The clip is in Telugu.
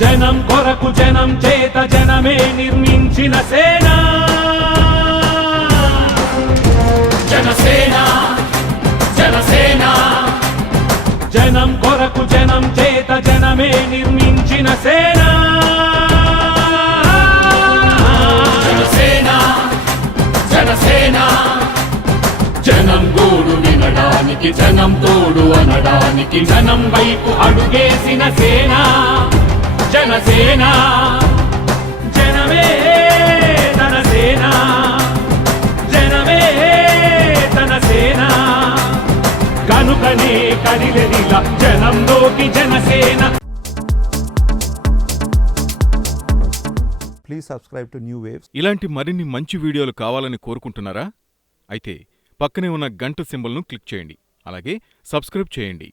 జనం కొరకు జనం చేత జనమే నిర్మించిన సేన జనసేన జనసేన జనం కొరకు జనం చేత జనమే నిర్మించిన సేన జనసేన జనసేన జనం గోడు వినడానికి జనం తోడు అనడానికి జనం వైపు అడుగేసిన సేన జనసేన జనమే తన సేన జనమే తన సేన కనుకనే కదిలెదిలా జనంలోకి Janasena. Please subscribe to new waves. ఇలాంటి మరిన్ని మంచి వీడియోలు కావాలని కోరుకుంటున్నారా? అయితే పక్కనే ఉన్న గంట సింబల్ను క్లిక్ చేయండి. అలాగే సబ్స్క్రైబ్ చేయండి.